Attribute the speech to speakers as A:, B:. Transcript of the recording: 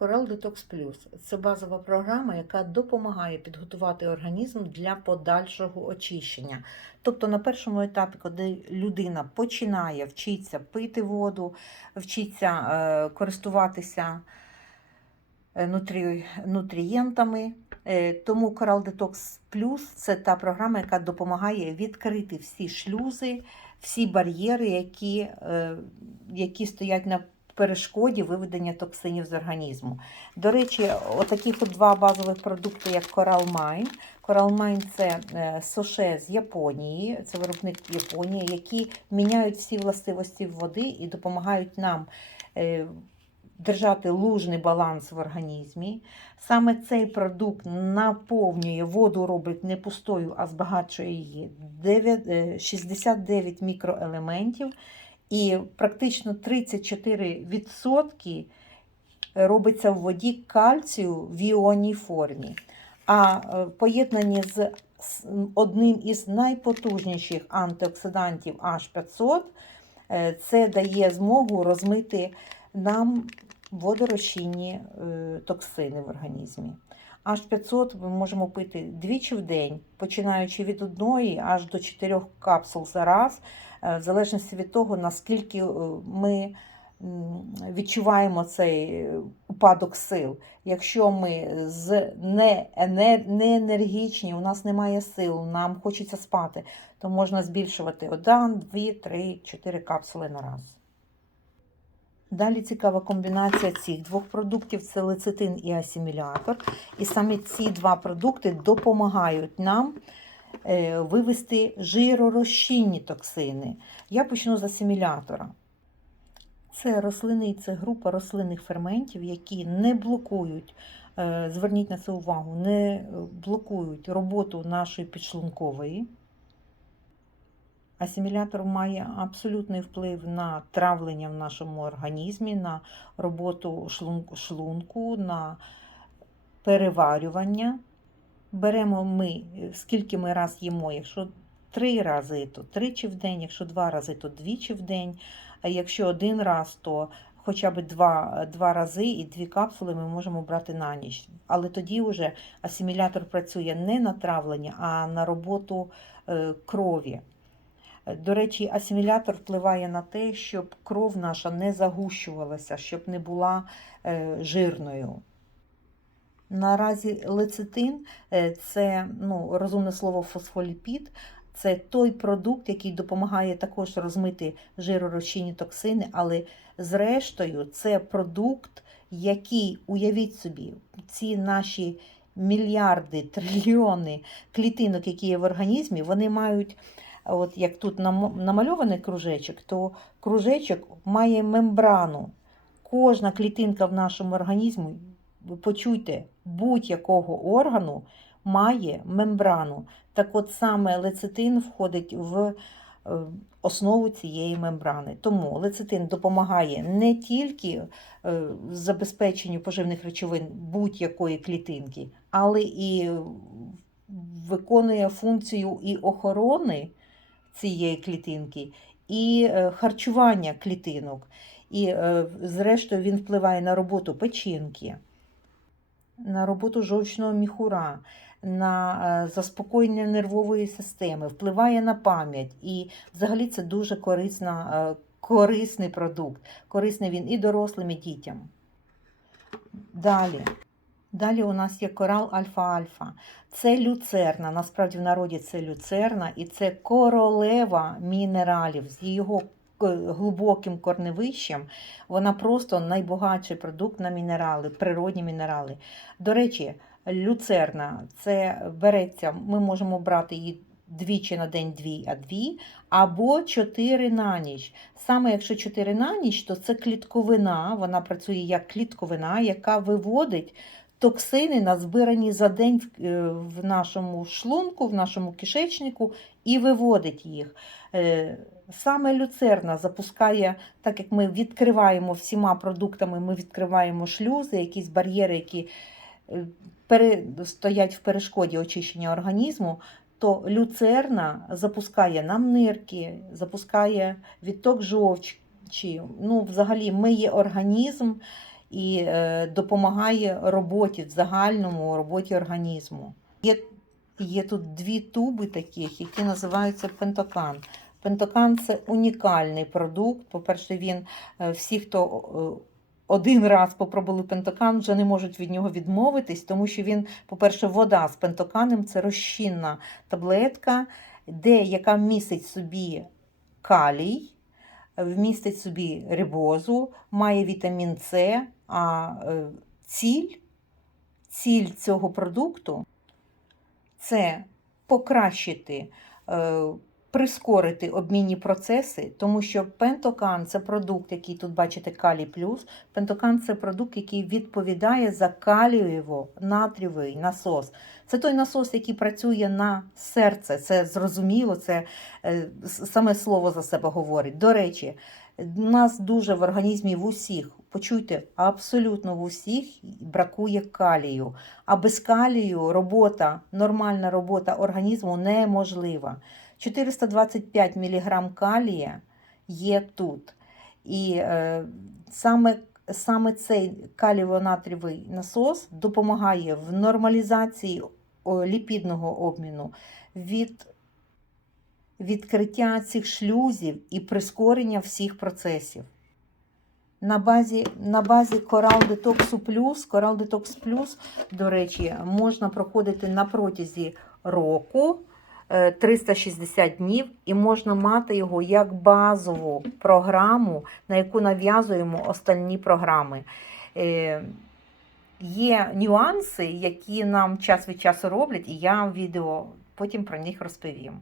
A: Coral Detox Plus – це базова програма, яка допомагає підготувати організм для подальшого очищення. Тобто на першому етапі, коли людина починає вчитися пити воду, вчиться е, користуватися е, нутрі, нутрієнтами, е, тому Coral Detox Plus – це та програма, яка допомагає відкрити всі шлюзи, всі бар'єри, які, які стоять на перешкоді виведення токсинів з організму. До речі, отаких от два базових продукти, як Mine. Coral – це е, соше з Японії, це виробник Японії, які міняють всі властивості води і допомагають нам е, держати лужний баланс в організмі. Саме цей продукт наповнює воду, робить не пустою, а збагачує її 9, е, 69 мікроелементів. І практично 34% робиться в воді кальцію в іонній формі. А е, в поєднанні з одним із найпотужніших антиоксидантів H500, е, це дає змогу розмити нам водорозчинні е, токсини в організмі. H500 ми можемо пити двічі в день, починаючи від одної аж до 4 капсул за раз, е, в залежності від того, наскільки е, ми відчуваємо цей е, упадок сил. Якщо ми з не, енер, не енергічні, у нас немає сил, нам хочеться спати, то можна збільшувати 1, 2, 3, 4 капсули на раз. Далі цікава комбінація цих двох продуктів це лецитин і асимілятор. І саме ці два продукти допомагають нам е, вивести жиророзчинні токсини. Я почну з асимілятора. Це рослини, це група рослинних ферментів, які не блокують, е, зверніть на це увагу, не блокують роботу нашої підшлункової. Асимілятор має абсолютний вплив на травлення в нашому організмі, на роботу шлунку, на переварювання. Беремо ми, скільки ми раз їмо, якщо три рази, то тричі в день, якщо два рази, то двічі в день, а якщо один раз, то хоча б два, два рази і дві капсули ми можемо брати на ніч. Але тоді вже асимілятор працює не на травлення, а на роботу е, крові. До речі, асимілятор впливає на те, щоб кров наша не загущувалася, щоб не була е, жирною. Наразі лецитин е, це ну, розумне слово фосфоліпід. Це той продукт, який допомагає також розмити жиророзчинні токсини, але зрештою це продукт, який, уявіть собі, ці наші мільярди, трильйони клітинок, які є в організмі, вони мають от як тут намальований кружечок, то кружечок має мембрану. Кожна клітинка в нашому організмі, почуйте, будь-якого органу має мембрану. Так от саме лецитин входить в основу цієї мембрани. Тому лецитин допомагає не тільки в забезпеченню поживних речовин будь-якої клітинки, але і виконує функцію і охорони цієї клітинки, і е, харчування клітинок. І, е, зрештою, він впливає на роботу печінки, на роботу жовчного міхура, на е, заспокоєння нервової системи, впливає на пам'ять. І взагалі це дуже корисна, корисний продукт. Корисний він і дорослим, і дітям. Далі. Далі у нас є корал альфа-альфа. Це люцерна, насправді в народі це люцерна, і це королева мінералів з його глибоким корневищем. Вона просто найбагатший продукт на мінерали, природні мінерали. До речі, люцерна це береться, ми можемо брати її двічі на день, дві, а дві, або чотири на ніч. Саме якщо чотири на ніч, то це клітковина, вона працює як клітковина, яка виводить токсини, назбирані за день е, в нашому шлунку, в нашому кишечнику і виводить їх. Е, саме люцерна запускає, так як ми відкриваємо всіма продуктами, ми відкриваємо шлюзи, якісь бар'єри, які е, стоять в перешкоді очищення організму, то люцерна запускає нам нирки, запускає відток жовчі. Ну, Взагалі, миє організм і е, допомагає роботі в загальному роботі організму. Є, є тут дві туби таких, які називаються пентокан. Пентокан це унікальний продукт. По-перше, він е, всі, хто один раз попробували пентокан, вже не можуть від нього відмовитись, тому що він, по-перше, вода з пентоканом це розчинна таблетка, де яка містить собі калій, вмістить собі рибозу, має вітамін С, а е, ціль, ціль цього продукту це покращити, е, прискорити обмінні процеси, тому що пентокан це продукт, який тут бачите калій плюс. Пентокан це продукт, який відповідає за калієво-натрієвий насос. Це той насос, який працює на серце. Це зрозуміло, це е, саме слово за себе говорить. До речі, нас дуже в організмі в усіх, почуйте, абсолютно в усіх бракує калію. А без калію робота, нормальна робота організму неможлива. 425 мг калія є тут. І е, саме, саме цей калієво-натрієвий насос допомагає в нормалізації ліпідного обміну, від відкриття цих шлюзів і прискорення всіх процесів. На базі, на базі Coral Detox Plus, Coral Detox Plus, до речі, можна проходити на протязі року е, 360 днів, і можна мати його як базову програму, на яку нав'язуємо остальні програми. Е, Є нюанси, які нам час від часу роблять, і я в відео потім про них розповім.